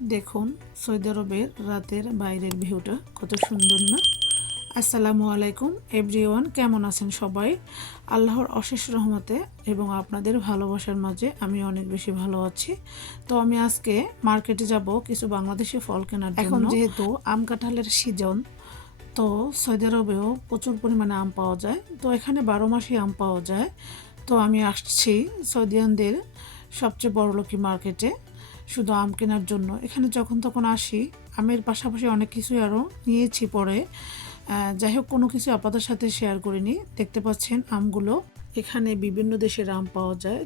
দেখুন সৌদি আরবের রাতের বাইরের ভিউটা কত সুন্দর না। আসসালামু আলাইকুম এভরিওয়ান, কেমন আছেন সবাই? আল্লাহর অশেষ রহমতে এবং আপনাদের ভালোবাসার মাঝে আমি অনেক বেশি ভালো আছি। তো আমি আজকে মার্কেটে যাব কিছু বাংলাদেশি ফল কেনার জন্য। এখন যেহেতু আম কাঁঠালের সিজন, তো সৌদি আরবেও প্রচুর পরিমাণে আম পাওয়া যায়। তো এখানে 12 মাসই আম পাওয়া যায়। তো আমি আসছি সৌদিয়ানদের সবচেয়ে বড়লোকি মার্কেটে শুধু আম কেনার জন্য। এখানে যখন তখন আসি, আমের পাশাপাশি অনেক কিছুই আরও নিয়েছি পরে। যাই হোক, কোনো কিছু আপনাদের সাথে শেয়ার করিনি। দেখতে পাচ্ছেন আমগুলো, এখানে বিভিন্ন দেশের আম পাওয়া যায়,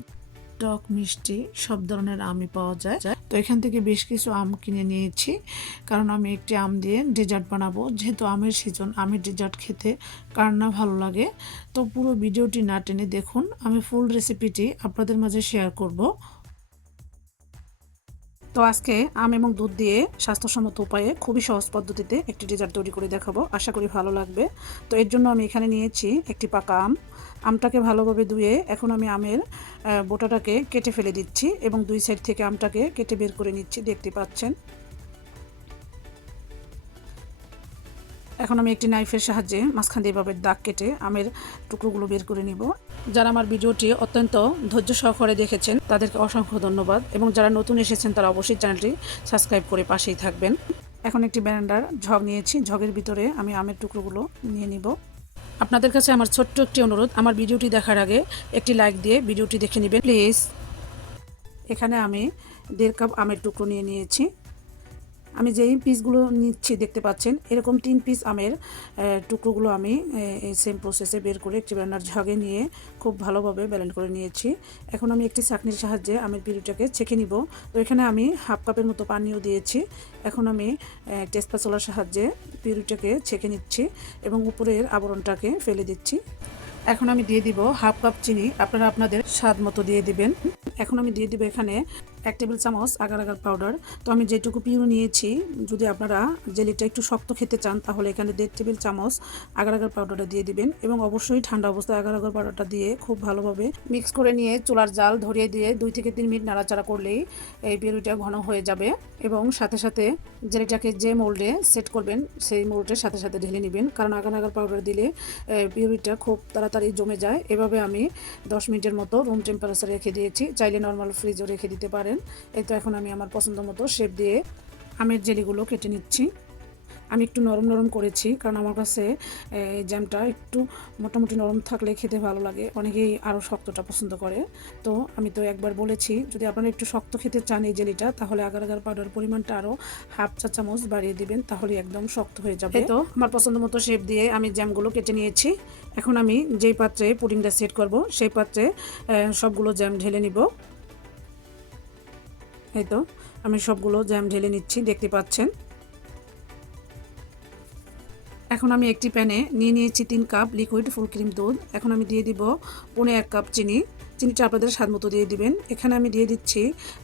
টক মিষ্টি সব ধরনের আমই পাওয়া যায়। তো এখান থেকে বেশ কিছু আম কিনে নিয়েছি, কারণ আমি একটি আম দিয়ে ডেজার্ট বানাবো। যেহেতু আমের সিজন, আমের ডেজার্ট খেতে কার না ভালো লাগে। তো পুরো ভিডিওটি না টেনে দেখুন, আমি ফুল রেসিপিটি আপনাদের মাঝে শেয়ার করব। তো আজকে আম এবং দুধ দিয়ে স্বাস্থ্যসম্মত উপায়ে খুবই সহজ পদ্ধতিতে একটি ডেজার্ট তৈরি করে দেখাবো, আশা করি ভালো লাগবে। তো এর জন্য আমি এখানে নিয়েছি একটি পাকা আম। আমটাকে ভালোভাবে ধুয়ে এখন আমি আমের বোটাটাকে কেটে ফেলে দিচ্ছি এবং দুই সাইড থেকে আমটাকে কেটে বের করে নিচ্ছি, দেখতে পাচ্ছেন। এখন আমি একটি নাইফের সাহায্যে মাঝখান দিয়ে এভাবে দাগ কেটে আমের টুকরোগুলো বের করে নিব। যারা আমার ভিডিওটি অত্যন্ত ধৈর্য সহকারে দেখেছেন তাদেরকে অসংখ্য ধন্যবাদ, এবং যারা নতুন এসেছেন তারা অবশ্যই চ্যানেলটি সাবস্ক্রাইব করে পাশেই থাকবেন। এখন একটি ব্লেন্ডার ঝগ নিয়েছি, ঝগের ভিতরে আমি আমের টুকরোগুলো নিয়ে নিব। আপনাদের কাছে আমার ছোট্ট একটি অনুরোধ, আমার ভিডিওটি দেখার আগে একটি লাইক দিয়ে ভিডিওটি দেখে নেবেন প্লিজ। এখানে আমি 1.5 কাপ আমের টুকরো নিয়ে নিয়েছি। আমি যেই পিসগুলো নিচ্ছি দেখতে পাচ্ছেন, এরকম 3 পিস আমের টুকরোগুলো আমি এই সেম প্রসেসে বের করে একটি ব্লেন্ডার ঝাগে নিয়ে খুব ভালোভাবে ব্লেন্ড করে নিয়েছি। এখন আমি একটি ছাঁকনির সাহায্যে আমের পিউরিটাকে ছেঁকে নিব। তো এখানে আমি 1/2 কাপের মতো পানিও দিয়েছি। এখন আমি টেস্পাচলার সাহায্যে পিউরিটাকে ছেঁকে নিচ্ছি এবং উপরের আবরণটাকে ফেলে দিচ্ছি। এখন আমি দিয়ে দিব 1/2 কাপ চিনি, আপনারা আপনাদের স্বাদ মতো দিয়ে দিবেন। এখন আমি দিয়ে দিব এখানে 1 টেবিল চামচ আগার আগার পাউডার। তো আমি যেটুকু পিউরি নিয়েছি, যদি আপনারা জেলিটা একটু শক্ত খেতে চান তাহলে এখানে 1.5 টেবিল চামচ আগার আগার পাউডারটা দিয়ে দিবেন, এবং অবশ্যই ঠান্ডা অবস্থায় আগার আগার পাউডারটা দিয়ে খুব ভালোভাবে মিক্স করে নিয়ে চুলার জাল ধরিয়ে দিয়ে 2 থেকে 3 মিনিট নাড়াচাড়া করলেই এই পিউরিটা ঘন হয়ে যাবে। এবং সাথে সাথে জেলিটাকে যে মোল্ডে সেট করবেন সেই মোল্ডের সাথে সাথে ঢেলে নেবেন, কারণ আগার আগার পাউডার দিলে পিউরিটা খুব তাড়াতাড়ি জমে যায়। এভাবে আমি 10 মিনিটের মতো রুম টেম্পারেচারে রেখে দিয়েছি, চাইলে নর্মাল ফ্রিজও রেখে দিতে পারেন। এই তো এখন আমি আমার পছন্দ মতো শেপ দিয়ে আমের জেলিগুলো কেটে নিচ্ছি। আমি একটু নরম নরম করেছি, কারণ আমার কাছে এই জ্যামটা একটু মোটামুটি নরম থাকলে খেতে ভালো লাগে, অনেকেই আরও শক্তটা পছন্দ করে। তো আমি তো একবার বলেছি, যদি আপনারা একটু শক্ত খেতে চান এই জেলিটা, তাহলে আগার আগার পাউডার পরিমাণটা আরও 1/2 চা চামচ বাড়িয়ে দিবেন, তাহলে একদম শক্ত হয়ে যাবে। তো আমার পছন্দ মতো শেপ দিয়ে আমি জ্যামগুলো কেটে নিয়েছি। এখন আমি যেই পাত্রে পুডিংটা সেট করব সেই পাত্রে সবগুলো জ্যাম ঢেলে নিব। এই তো আমি সবগুলো জ্যাম ঢেলে নিচ্ছি, দেখতে পাচ্ছেন। এখন আমি একটি প্যানে নিয়ে নিয়েছি 3 কাপ লিকুইড ফুল ক্রিম দুধ। এখন আমি দিয়ে দিব 1.5 কাপ চিনি। চিনিটা আপনাদের স্বাদ মতো দিয়ে দিবেন। এখানে আমি দিয়ে দিচ্ছি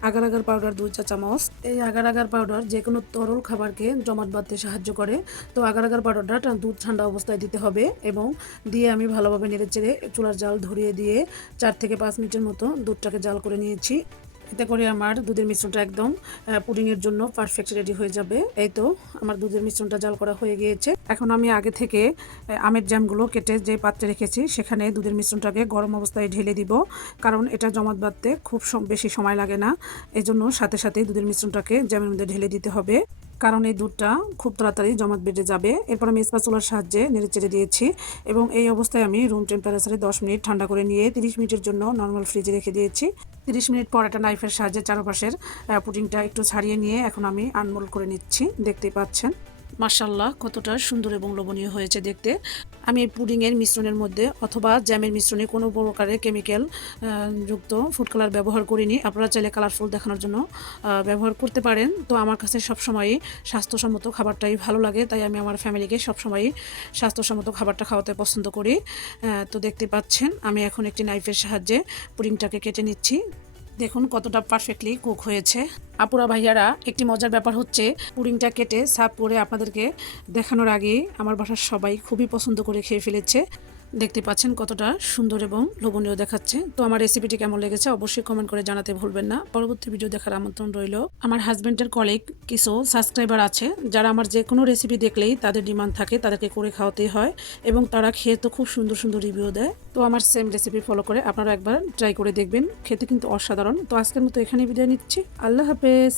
আগার আগার পাউডার 2 চা চামচ। এই আগার আগার পাউডার যে কোনো তরল খাবারকে জমাট বাঁধতে সাহায্য করে। তো আগার আগার পাউডারটা দুধ ঠান্ডা অবস্থায় দিতে হবে, এবং দিয়ে আমি ভালোভাবে নেড়েচেড়ে চুলার জাল ধরিয়ে দিয়ে 4 থেকে 5 মিনিটের মতো দুধটাকে জাল করে নিয়েছি। এতে করে আমার দুধের মিশ্রণটা একদম পুডিংয়ের জন্য পারফেক্ট রেডি হয়ে যাবে। এই তো আমার দুধের মিশ্রণটা জাল করা হয়ে গিয়েছে। এখন আমি আগে থেকে আমের জ্যামগুলো কেটে যে পাত্রে রেখেছি সেখানে দুধের মিশ্রণটাকে গরম অবস্থায় ঢেলে দিব, কারণ এটা জমাট বাঁধতে খুব বেশি সময় লাগে না। এই জন্য সাথে সাথেই দুধের মিশ্রণটাকে জ্যামের মধ্যে ঢেলে দিতে হবে, কারণ এই দুধটা খুব তাড়াতাড়ি জমাট বেঁধে যাবে। এরপর আমি স্প্যাচুলার সাহায্যে নেড়েচেড়ে দিয়েছি, এবং এই অবস্থায় আমি রুম টেম্পারেচারে 10 মিনিট ঠান্ডা করে নিয়ে 30 মিনিটের জন্য নর্মাল ফ্রিজে রেখে দিয়েছি। 30 মিনিট পর একটা নাইফের সাহায্যে চারপাশের পুডিংটা একটু ছাড়িয়ে নিয়ে এখন আমি আনমোল্ড করে নিচ্ছি, দেখতেই পাচ্ছেন। মাশাআল্লাহ, কতটা সুন্দর এবং লোভনীয় হয়েছে দেখতে। আমি এই পুডিংয়ের মিশ্রণের মধ্যে অথবা জ্যামের মিশ্রণে কোনো প্রকারের কেমিক্যাল যুক্ত ফুড কালার ব্যবহার করিনি। আপনারা চাইলে কালারফুল দেখানোর জন্য ব্যবহার করতে পারেন। তো আমার কাছে সবসময়ই স্বাস্থ্যসম্মত খাবারটাই ভালো লাগে, তাই আমি আমার ফ্যামিলিকে সবসময়ই স্বাস্থ্যসম্মত খাবারটা খাওয়াতে পছন্দ করি। তো দেখতে পাচ্ছেন আমি এখন একটি নাইফের সাহায্যে পুডিংটাকে কেটে নিচ্ছি। দেখুন কতটা পারফেক্টলি কুক হয়েছে। আপুরা ভাইয়ারা, একটি মজার ব্যাপার হচ্ছে, পুডিংটা কেটে সার্ভ করে আপনাদেরকে দেখানোর আগে আমার বাসার সবাই খুবই পছন্দ করে খেয়ে ফেলেছে। দেখতে পাচ্ছেন কতটা সুন্দর এবং লোভনীয় দেখাচ্ছে। তো আমার রেসিপিটি কেমন লেগেছে অবশ্যই কমেন্ট করে জানাতে ভুলবেন না। পরবর্তী ভিডিও দেখার আমন্ত্রণ রইল। আমার হাজবেন্ডের কলিগ কিছু সাবস্ক্রাইবার আছে যারা আমার যে কোনো রেসিপি দেখলেই তাদের ডিমান্ড থাকে, তাদেরকে করে খাওয়াতেই হয় এবং তারা খেয়ে তো খুব সুন্দর সুন্দর রিভিউ দেয়। তো আমার সেম রেসিপি ফলো করে আপনারা একবার ট্রাই করে দেখবেন, খেতে কিন্তু অসাধারণ। তো আজকের মতো এখানেই বিদায় নিচ্ছি। আল্লাহ হাফেজ।